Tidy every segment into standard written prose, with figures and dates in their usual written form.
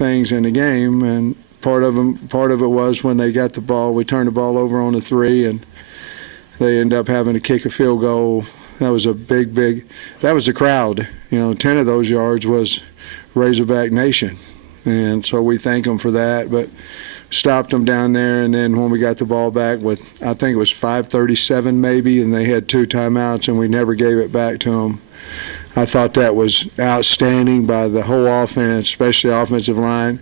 things in the game, and part of it was when they got the ball, we turned the ball over on the 3, and they ended up having to kick a field goal. That was a big, that was the crowd. 10 of those yards was Razorback Nation. And so we thank them for that, but stopped them down there. And then when we got the ball back with, I think it was 5:37 maybe, and they had 2 timeouts, and we never gave it back to them. I thought that was outstanding by the whole offense, especially the offensive line.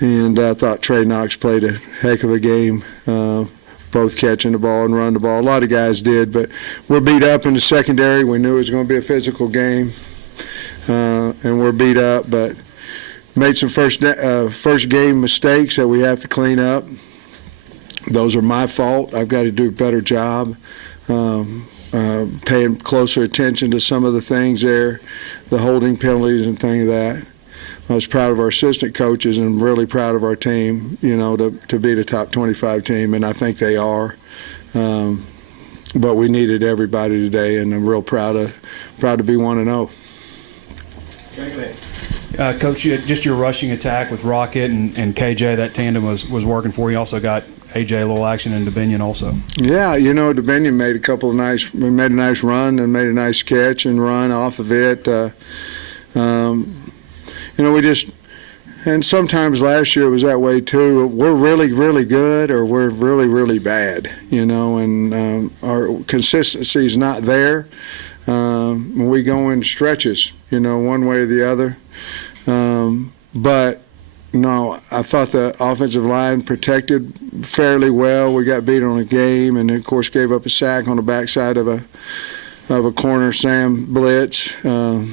And I thought Trey Knox played a heck of a game, both catching the ball and running the ball. A lot of guys did, but we're beat up in the secondary. We knew it was going to be a physical game, and we're beat up, but made some first game mistakes that we have to clean up. Those are my fault. I've got to do a better job paying closer attention to some of the things there, the holding penalties and things of that. I was proud of our assistant coaches and really proud of our team, to be the top 25 team, and I think they are. But we needed everybody today, and I'm real proud to be 1-0. Coach, just your rushing attack with Rocket and KJ, that tandem was working for you. Also got AJ a little action in DeBinion also. Yeah, DeBinion made made a nice run and made a nice catch and run off of it. And sometimes last year it was that way too. We're really, really good or we're really, really bad, and our consistency is not there. We go in stretches, one way or the other. But no, I thought the offensive line protected fairly well. We got beat on a game, and of course gave up a sack on the backside of a corner Sam blitz, or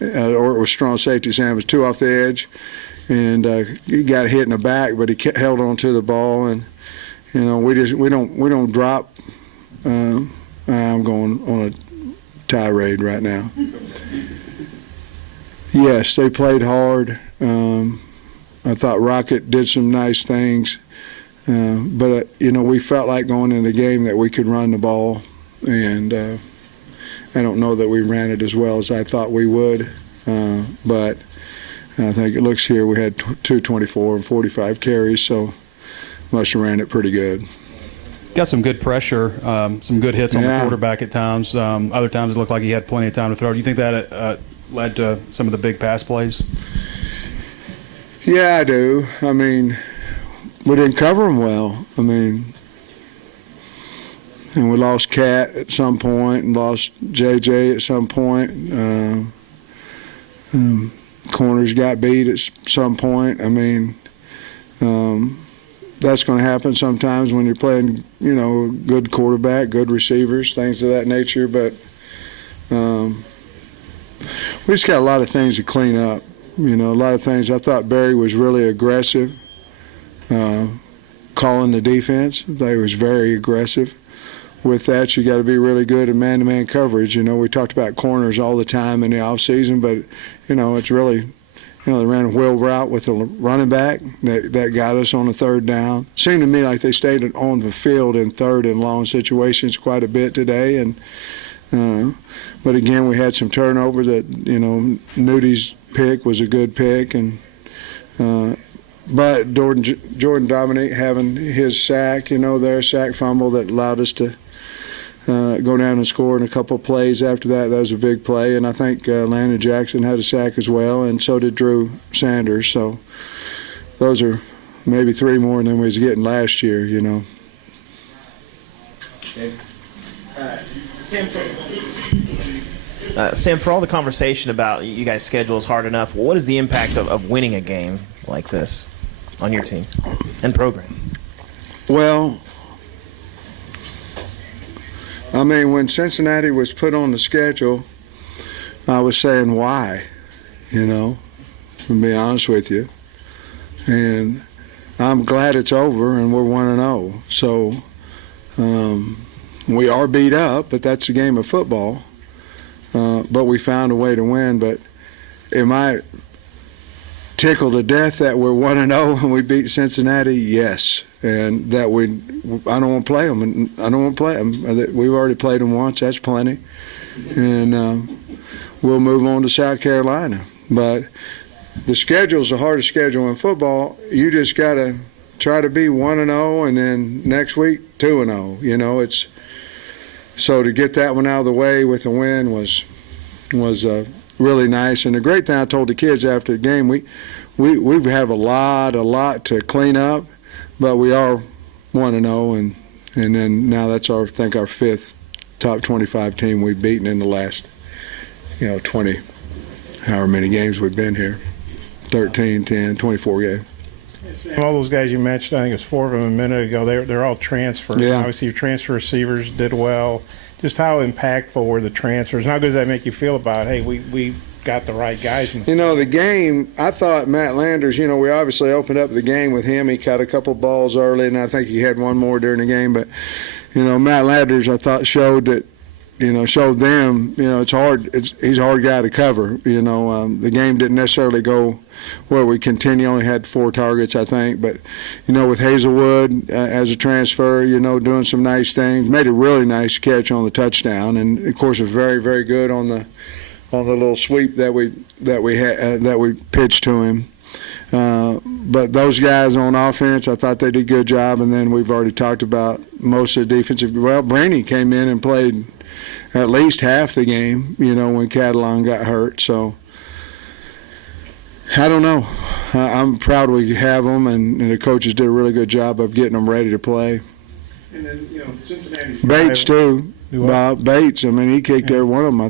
it was strong safety Sam. It was 2 off the edge, and he got hit in the back, but he held on to the ball, and we don't drop. I'm going on a tirade right now. Yes, they played hard. I thought Rocket did some nice things, but we felt like going in the game that we could run the ball, and I don't know that we ran it as well as I thought we would, but I think it looks here we had 224 and 45 carries, so must have ran it pretty good. Got some good pressure, some good hits on the quarterback at times. Other times it looked like he had plenty of time to throw. Do you think that led to some of the big pass plays? Yeah, I do. I mean, we didn't cover them well. And we lost Cat at some point and lost JJ at some point. Corners got beat at some point. That's going to happen sometimes when you're playing, good quarterback, good receivers, things of that nature. But we just got a lot of things to clean up. A lot of things. I thought Barry was really aggressive, calling the defense. They was very aggressive. With that, you got to be really good at man-to-man coverage. We talked about corners all the time in the offseason, but, it's really, they ran a wheel route with a running back that got us on a 3rd down. Seemed to me like they stayed on the field in 3rd and long situations quite a bit today. But again, we had some turnover that, Nudi's pick was a good pick, and but Jordan Dominic having his sack, their sack fumble that allowed us to go down and score in a couple of plays after that. That was a big play, and I think Landon Jackson had a sack as well, and so did Drew Sanders. So those are maybe 3 more than we was getting last year, Sam, for all the conversation about you guys' schedule is hard enough, what is the impact of winning a game like this on your team and program? Well, when Cincinnati was put on the schedule, I was saying why, to be honest with you. And I'm glad it's over and we're 1-0. So we are beat up, but that's a game of football. But we found a way to win. But am I tickled to death that we're 1-0 and we beat Cincinnati? Yes. And that I don't want to play them. I don't want to play them. We've already played them once. That's plenty. And we'll move on to South Carolina. But the schedule's the hardest schedule in football. You just got to try to be 1-0, and then next week 2-0. You know, it's so to get that one out of the way with a win was really nice. And the great thing I told the kids after the game, we have a lot to clean up, but we are 1-0, and then now that's I think our fifth top 25 team we've beaten in the last 20 however many games we've been here. 13, 10, 24 games. All those guys you mentioned, I think it was 4 of them a minute ago, they're all transfers. Yeah. Obviously, your transfer receivers did well. Just how impactful were the transfers? And how good does that make you feel about, hey, we got the right guys? The game, I thought Matt Landers, we obviously opened up the game with him. He caught a couple balls early, and I think he had one more during the game. But, Matt Landers, I thought, showed them, it's hard. He's a hard guy to cover. The game didn't necessarily go where we continue. Only had 4 targets, I think. But, with Hazelwood as a transfer, doing some nice things. Made a really nice catch on the touchdown, and of course was very, very good on the little sweep that we pitched to him. But those guys on offense, I thought they did a good job. And then we've already talked about most of the defensive. Well, Brainy came in and played at least half the game, when Catalan got hurt. So I don't know. I'm proud we have them, and the coaches did a really good job of getting them ready to play. And then, Cincinnati. Bates too. Bob Bates. I mean, he kicked every one of them. I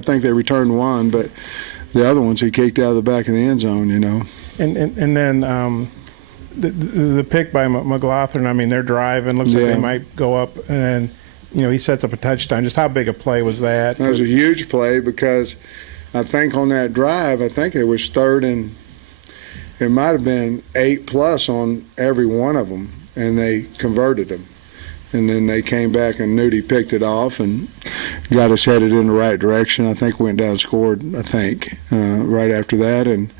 think they returned one, but the other ones he kicked out of the back of the end zone. And then the pick by McLaughlin. I mean, they're driving. Looks like they might go up, and he sets up a touchdown. Just how big a play was that? That was a huge play because I think on that drive, I think it was third and it might have been 8+ on every one of them, and they converted them. And then they came back, and Nudie picked it off and got us headed in the right direction. I think we went down and scored, right after that. And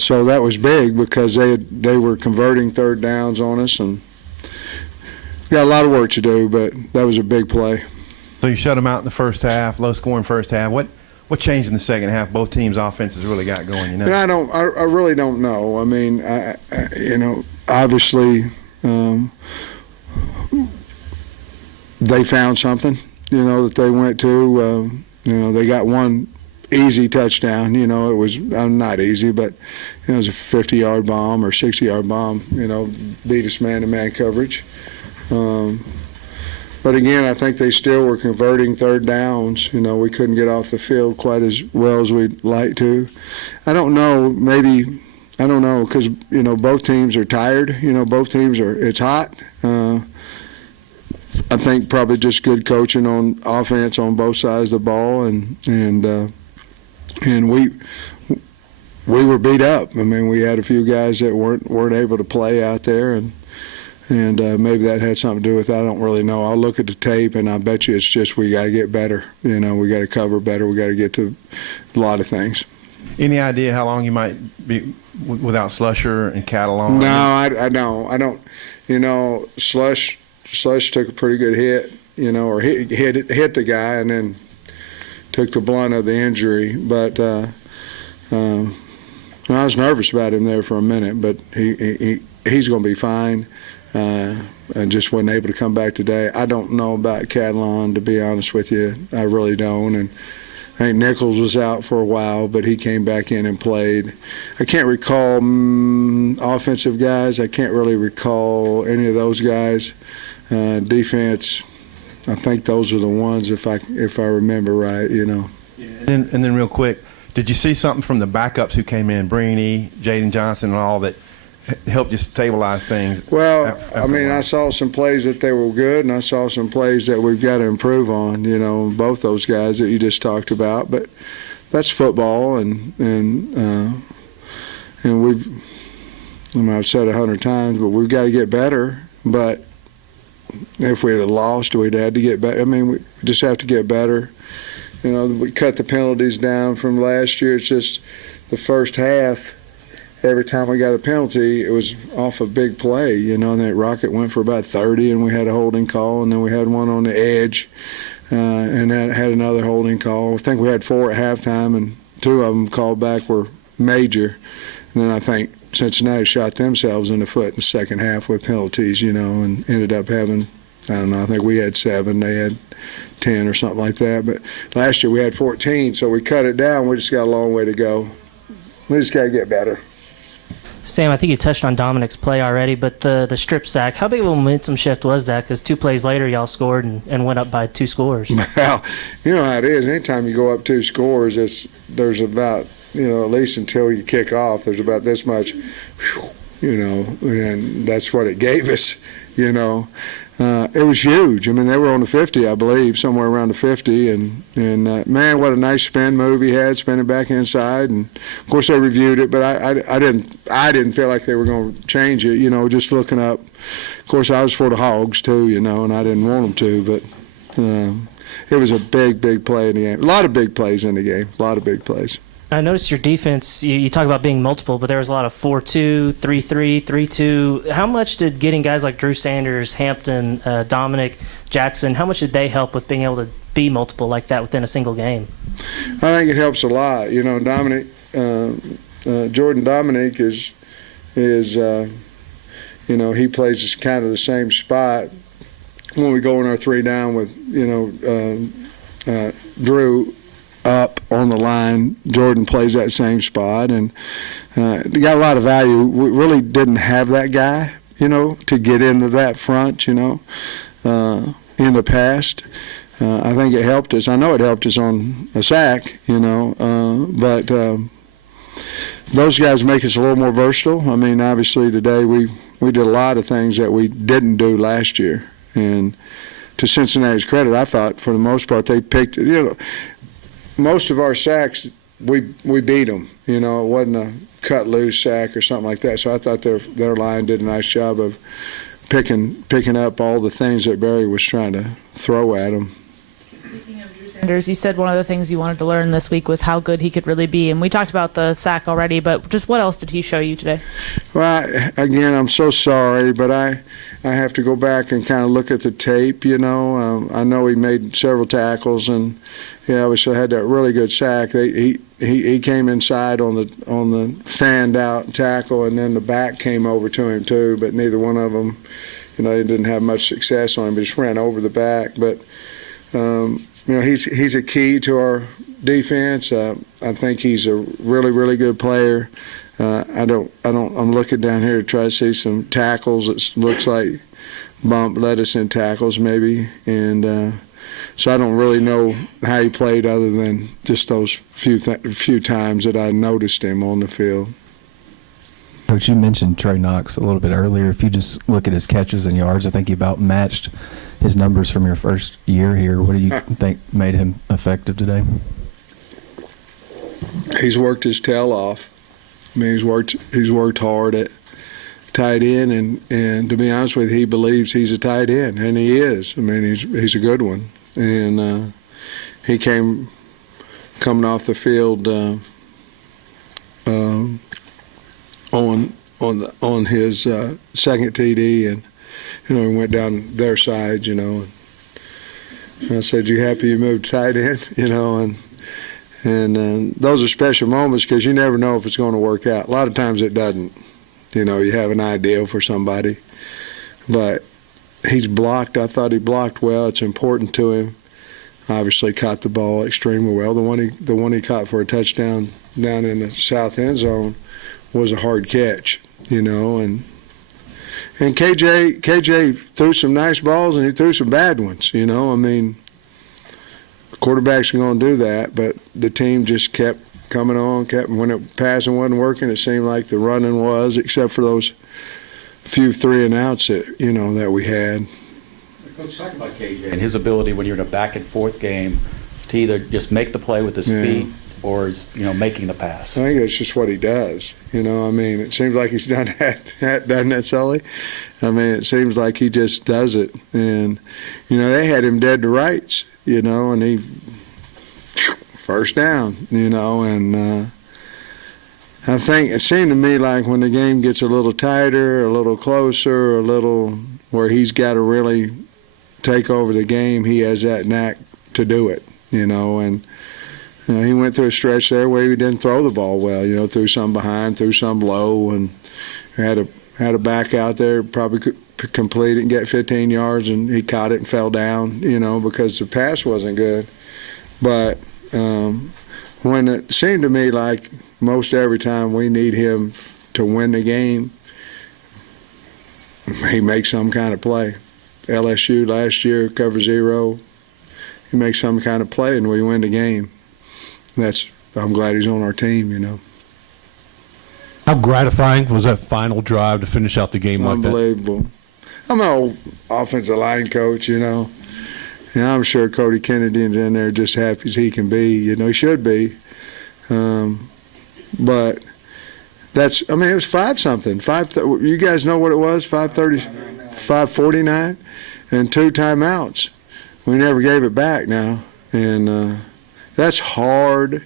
so that was big because they were converting third downs on us, and got a lot of work to do, but that was a big play. So you shut them out in the first half, low scoring first half. What changed in the second half? Both teams' offenses really got going, I really don't know. I mean, obviously they found something, that they went to. They got one easy touchdown. It was not easy, but it was a 50-yard bomb or 60-yard bomb. Beat us man-to-man coverage. But again, I think they still were converting third downs. We couldn't get off the field quite as well as we'd like to. I don't know. Maybe I don't know because both teams are tired. Both teams are. It's hot. I think probably just good coaching on offense on both sides of the ball, and we were beat up. I mean, we had a few guys that weren't able to play out there, and maybe that had something to do with it. I don't really know. I'll look at the tape, and I bet you it's just we got to get better. We got to cover better. We got to get to a lot of things. Any idea how long you might be without Slusher and Catalan? No, I don't. Slush took a pretty good hit, or hit the guy and then took the blunt of the injury. But I was nervous about him there for a minute, but he's going to be fine. I just wasn't able to come back today. I don't know about Catalan, to be honest with you. I really don't. And I think Nichols was out for a while, but he came back in and played. I can't recall offensive guys. I can't really recall any of those guys. Defense, I think those are the ones if I remember right. And then real quick, did you see something from the backups who came in, Brainy, Jaden Johnson, and all that helped you stabilize things? Well, I saw some plays that they were good, and I saw some plays that we've got to improve on. Both those guys that you just talked about. But that's football, and we've. I've said 100 times, but we've got to get better. But if we had lost, we'd had to get better. We just have to get better. We cut the penalties down from last year. It's just the first half. Every time we got a penalty, it was off a big play, and that Rocket went for about 30, and we had a holding call, and then we had one on the edge, and that had another holding call. I think we had 4 at halftime, and 2 of them called back were major. And then I think Cincinnati shot themselves in the foot in the second half with penalties, and ended up having, I don't know, I think we had 7, they had 10 or something like that. But last year we had 14, so we cut it down. We just got a long way to go. We just got to get better. Sam, I think you touched on Dominic's play already, but the strip sack, how big of a momentum shift was that? Because 2 plays later, y'all scored and went up by 2 scores. Well, you know how it is. Anytime you go up 2 scores, there's about, at least until you kick off, there's about this much, and that's what it gave us, It was huge. I mean, they were on the 50, I believe, somewhere around the 50. And man, what a nice spin move he had, spinning back inside. And of course, they reviewed it, but I didn't feel like they were going to change it. Just looking up. Of course, I was for the Hogs too, and I didn't want them to, but it was a big play in the game. A lot of big plays in the game. A lot of big plays. I noticed your defense, you talk about being multiple, but there was a lot of 4-2, 3-3, 3-2. How much did getting guys like Drew Sanders, Hampton, Dominic, Jackson, how much did they help with being able to be multiple like that within a single game? I think it helps a lot. Dominic, Jordan Dominic is he plays kind of the same spot when we go in our 3 down with, Drew up on the line. Jordan plays that same spot, and they got a lot of value. We really didn't have that guy, to get into that front, in the past. I think it helped us. I know it helped us on a sack, but those guys make us a little more versatile. I mean, obviously today we did a lot of things that we didn't do last year, and to Cincinnati's credit, I thought for the most part they picked, most of our sacks, we beat them. It wasn't a cut loose sack or something like that. So I thought their line did a nice job of picking up all the things that Barry was trying to throw at them. Speaking of Drew Sanders, you said one of the things you wanted to learn this week was how good he could really be. And we talked about the sack already, but just what else did he show you today? Well, again, I'm so sorry, but I have to go back and kind of look at the tape, I know he made several tackles, and obviously had that really good sack. He came inside on the fanned out tackle, and then the back came over to him too. But neither one of them, he didn't have much success on him. He just ran over the back. But he's a key to our defense. I think he's a really good player. I'm looking down here to try to see some tackles. It looks like bump led us in tackles maybe, and so I don't really know how he played other than just those few times that I noticed him on the field. Coach, you mentioned Trey Knox a little bit earlier. If you just look at his catches and yards, I think he about matched his numbers from your first year here. What do you think made him effective today? He's worked his tail off. I mean, he's worked hard at tight end, and to be honest with you, he believes he's a tight end, and he is. I mean, he's a good one, and he coming off the field on his second TD, and he went down their side, and I said, "You happy you moved tight end?" And those are special moments because you never know if it's going to work out. A lot of times it doesn't. You have an idea for somebody. But he's blocked. I thought he blocked well. It's important to him. Obviously caught the ball extremely well. The one he caught for a touchdown down in the south end zone was a hard catch, and KJ threw some nice balls and he threw some bad ones, I mean, quarterbacks are going to do that, but the team just kept coming on, when it passing wasn't working, it seemed like the running was, except for those few 3 and outs that, that we had. Coach, talk about KJ and his ability when you're in a back and forth game to either just make the play with his feet or is, making the pass. I think that's just what he does. I mean, it seems like he's done that, doesn't it, Sully? I mean, it seems like he just does it. And, they had him dead to rights, and he first down, and I think it seemed to me like when the game gets a little tighter, a little closer, a little where he's got to really take over the game, he has that knack to do it, and He went through a stretch there where he didn't throw the ball well. Threw some behind, threw some low, and had a back out there probably could complete it and get 15 yards, and he caught it and fell down. Because the pass wasn't good. But when it seemed to me like most every time we need him to win the game, he makes some kind of play. LSU last year, cover 0. He makes some kind of play and we win the game. I'm glad he's on our team, How gratifying was that final drive to finish out the game like that? Unbelievable. I'm an old offensive line coach, And I'm sure Cody Kennedy's in there just happy as he can be. He should be. But it was 5-something. You guys know what it was? 5:30, 5:49, and 2 timeouts. We never gave it back now, and that's hard.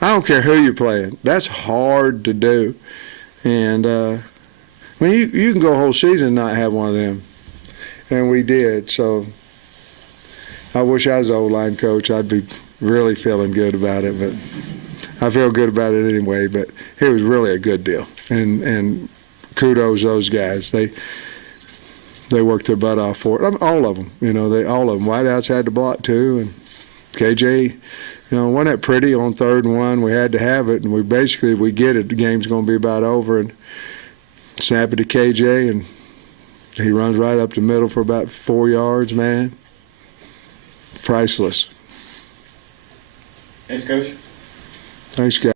I don't care who you're playing. That's hard to do, and you can go a whole season and not have one of them, and we did. So I wish I was an O-line coach. I'd be really feeling good about it, but I feel good about it anyway. But it was really a good deal, and kudos those guys. They worked their butt off for it. All of them, all of them. Whiteouts had to block too, and KJ, wasn't that pretty on 3rd and 1? We had to have it, and we get it. The game's going to be about over, and snap it to KJ, and he runs right up the middle for about 4 yards, man. Priceless. Thanks, Coach. Thanks, guys.